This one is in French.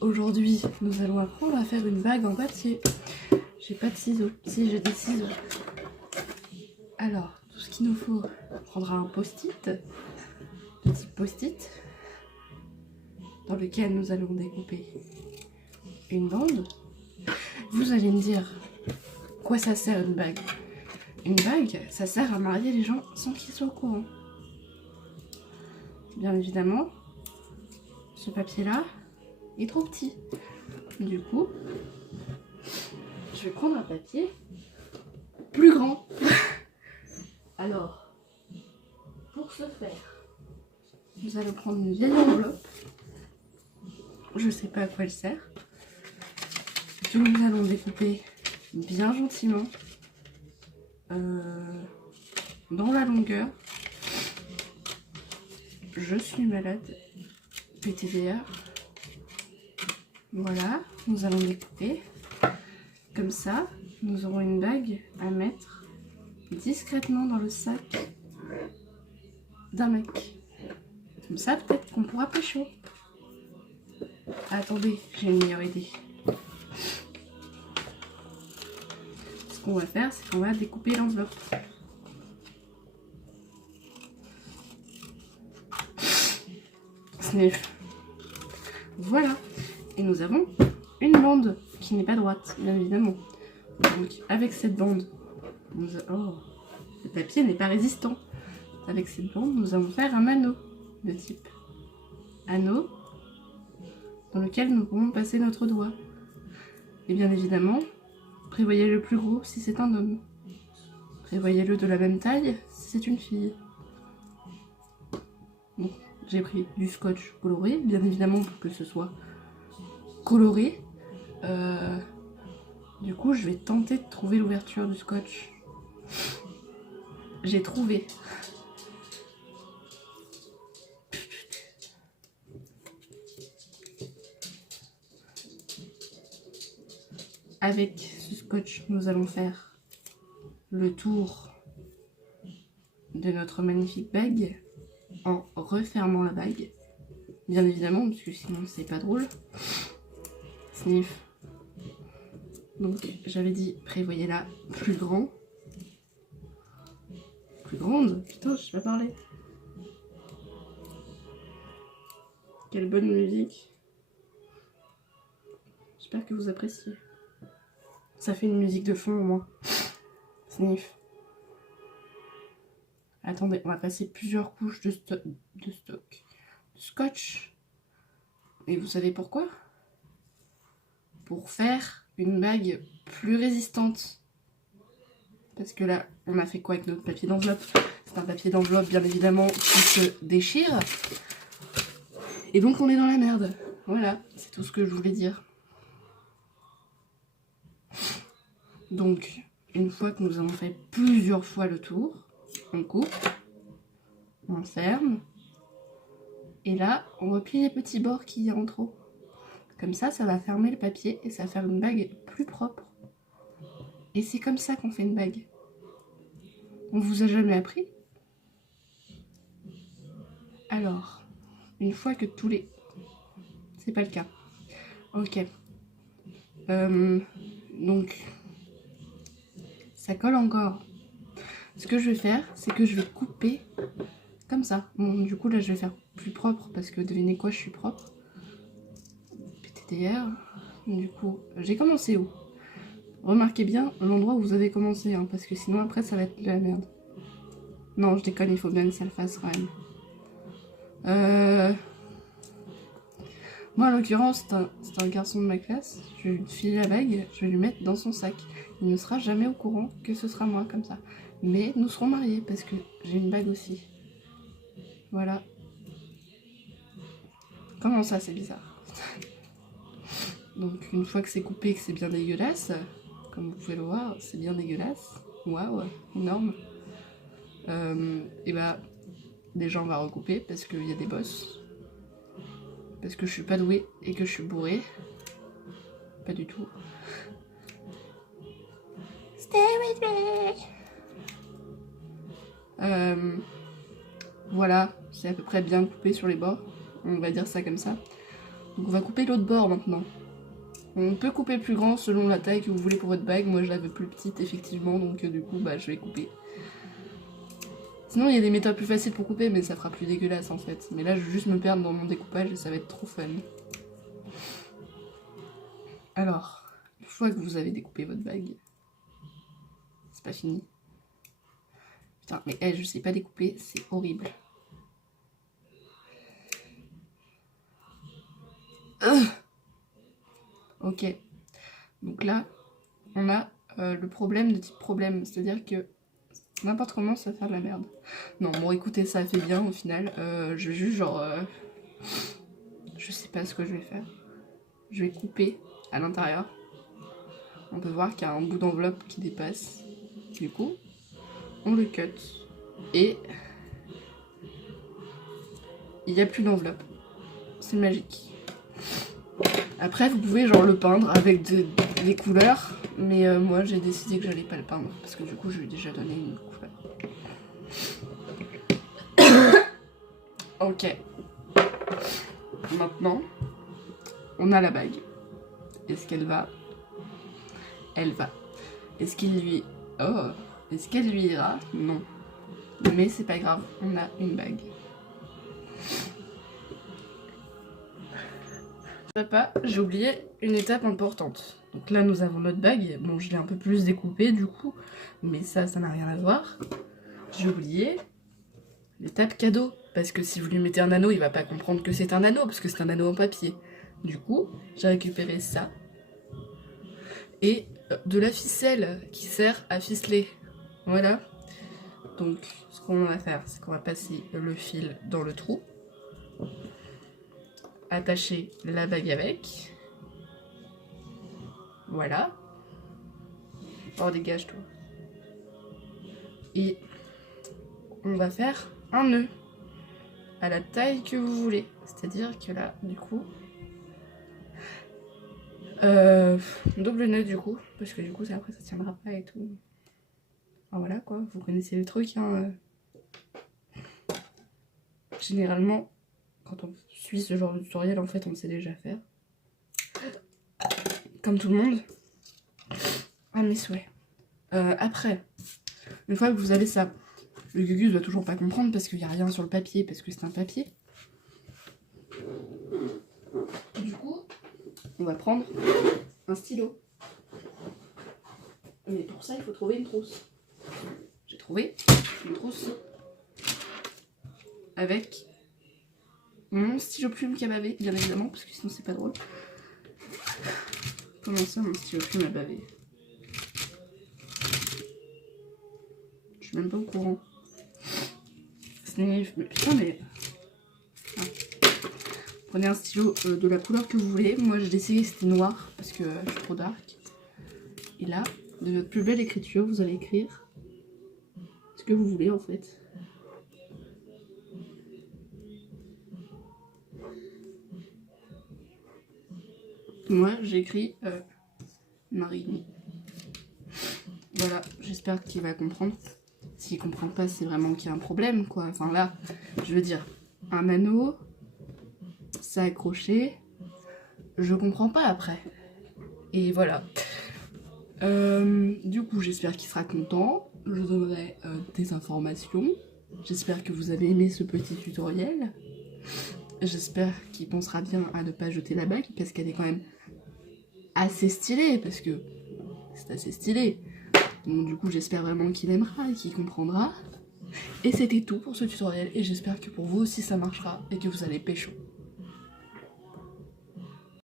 Aujourd'hui, nous allons apprendre à faire une bague en papier. J'ai pas de ciseaux. Si, j'ai des ciseaux. Alors, tout ce qu'il nous faut, on prendra un post-it, petit post-it, dans lequel nous allons découper une bande. Vous allez me dire, quoi ça sert une bague? Une bague, ça sert à marier les gens sans qu'ils soient au courant. Bien évidemment, ce papier-là est trop petit. Du coup, je vais prendre un papier plus grand. Alors, pour ce faire, nous allons prendre une vieille enveloppe. Je sais pas à quoi elle sert. Que nous allons découper bien gentiment dans la longueur. Je suis malade. PTDR. Voilà, nous allons découper. Comme ça, nous aurons une bague à mettre discrètement dans le sac d'un mec. Comme ça, peut-être qu'on pourra pécho. Attendez, j'ai une meilleure idée. Ce qu'on va faire, c'est qu'on va découper l'enveloppe. Sniff. Voilà. Et nous avons une bande qui n'est pas droite, bien évidemment. Donc, avec cette bande, oh, le papier n'est pas résistant. Avec cette bande, nous allons faire un anneau de type anneau dans lequel nous pourrons passer notre doigt. Et bien évidemment, prévoyez le plus gros si c'est un homme. Prévoyez-le de la même taille si c'est une fille. Bon, j'ai pris du scotch coloré, bien évidemment pour que ce soit coloré. Du coup, je vais tenter de trouver l'ouverture du scotch. J'ai trouvé. Avec ce scotch, nous allons faire le tour de notre magnifique bague en refermant la bague. Bien évidemment, parce que sinon c'est pas drôle. Sniff. Donc j'avais dit, prévoyez-la plus grand. Plus grande. Putain, je sais pas parler. Quelle bonne musique. J'espère que vous appréciez. Ça fait une musique de fond au moins. Sniff. Attendez, on va passer plusieurs couches de scotch. Et vous savez pourquoi? Pour faire une bague plus résistante. Parce que là, on a fait quoi avec notre papier d'enveloppe? C'est un papier d'enveloppe, bien évidemment, qui se déchire. Et donc, on est dans la merde. Voilà, c'est tout ce que je voulais dire. Donc, une fois que nous avons fait plusieurs fois le tour, on coupe, on ferme. Et là, on replie les petits bords qu'il y a en trop. Comme ça, ça va fermer le papier et ça va faire une bague plus propre. Et c'est comme ça qu'on fait une bague. On vous a jamais appris? Alors, une fois que tous les... C'est pas le cas. Ok. Donc, ça colle encore. Ce que je vais faire, c'est que je vais couper comme ça. Bon, du coup, là, je vais faire plus propre parce que devinez quoi, je suis propre. PTDR. Du coup, j'ai commencé où? Remarquez bien l'endroit où vous avez commencé, hein, parce que sinon après ça va être de la merde. Non, je déconne, il faut bien que ça le fasse rhyme. Moi en l'occurrence, c'est un garçon de ma classe, je vais lui filer la bague, je vais lui mettre dans son sac. Il ne sera jamais au courant que ce sera moi comme ça. Mais nous serons mariés parce que j'ai une bague aussi. Voilà. Comment ça, c'est bizarre? Donc une fois que c'est coupé, que c'est bien dégueulasse, comme vous pouvez le voir, c'est bien dégueulasse. Waouh, énorme. Et bah, déjà on va recouper parce qu'il y a des bosses. Parce que je suis pas douée et que je suis bourrée. Pas du tout. Stay with me. Voilà, c'est à peu près bien coupé sur les bords. On va dire ça comme ça. Donc on va couper l'autre bord maintenant. On peut couper plus grand selon la taille que vous voulez pour votre bague. Moi je la veux plus petite effectivement, donc du coup bah je vais couper. Sinon il y a des méthodes plus faciles pour couper, mais ça fera plus dégueulasse en fait. Mais là je vais juste me perdre dans mon découpage et ça va être trop fun. Alors, une fois que vous avez découpé votre bague, c'est pas fini. Putain, mais je sais pas découper, c'est horrible. Ok, donc là, on a le problème de type problème, c'est-à-dire que n'importe comment ça va faire de la merde. Non, bon écoutez, ça fait bien au final. Je vais juste genre... je sais pas ce que je vais faire. Je vais couper à l'intérieur. On peut voir qu'il y a un bout d'enveloppe qui dépasse. Du coup, on le cut. Et il n'y a plus d'enveloppe. C'est magique. Après, vous pouvez genre le peindre avec des couleurs. Mais moi, j'ai décidé que j'allais pas le peindre. Parce que du coup, je lui ai déjà donné une couleur. Ok. Maintenant, on a la bague. Est-ce qu'elle va? Elle va. Est-ce qu'il lui... Oh! Est-ce qu'elle lui ira? Non. Mais c'est pas grave, on a une bague. Papa, j'ai oublié une étape importante. Donc là, nous avons notre bague. Bon, je l'ai un peu plus découpée du coup. Mais ça n'a rien à voir. J'ai oublié l'étape cadeau. Parce que si vous lui mettez un anneau, il va pas comprendre que c'est un anneau. Parce que c'est un anneau en papier. Du coup, j'ai récupéré ça. Et de la ficelle qui sert à ficeler. Voilà. Donc, ce qu'on va faire, c'est qu'on va passer le fil dans le trou. Attacher la bague avec. Voilà. Oh, dégage-toi. Et on va faire un nœud à la taille que vous voulez. C'est-à-dire que là, du coup... double nœud du coup, parce que du coup, après, ça tiendra pas et tout. Enfin, voilà quoi, vous connaissez le truc, hein. Généralement, quand on suit ce genre de tutoriel, en fait, on sait déjà faire. Comme tout le monde. À mes souhaits. Après, une fois que vous avez ça, le Gugus va toujours pas comprendre parce qu'il n'y a rien sur le papier, parce que c'est un papier. Du coup, on va prendre un stylo. Mais pour ça, il faut trouver une trousse. J'ai trouvé une trousse avec mon stylo plume qui a bavé, bien évidemment, parce que sinon c'est pas drôle. Comment ça, mon stylo plume a bavé? Je suis même pas au courant. Sniff, mais putain, mais... Ah. Prenez un stylo de la couleur que vous voulez. Moi, j'ai décidé que c'était noir, parce que je suis trop dark. Et là, de votre plus belle écriture, vous allez écrire ce que vous voulez, en fait. Moi, j'ai écrit Marine. Voilà, j'espère qu'il va comprendre. S'il comprend pas, c'est vraiment qu'il y a un problème, quoi. Enfin là, je veux dire, un anneau, ça accroché, je comprends pas après. Et voilà. Du coup, j'espère qu'il sera content. Je donnerai des informations. J'espère que vous avez aimé ce petit tutoriel. J'espère qu'il pensera bien à ne pas jeter la bague, parce qu'elle est quand même assez stylée, parce que c'est assez stylé. Donc du coup, j'espère vraiment qu'il aimera et qu'il comprendra. Et c'était tout pour ce tutoriel, et j'espère que pour vous aussi ça marchera, et que vous allez pécho.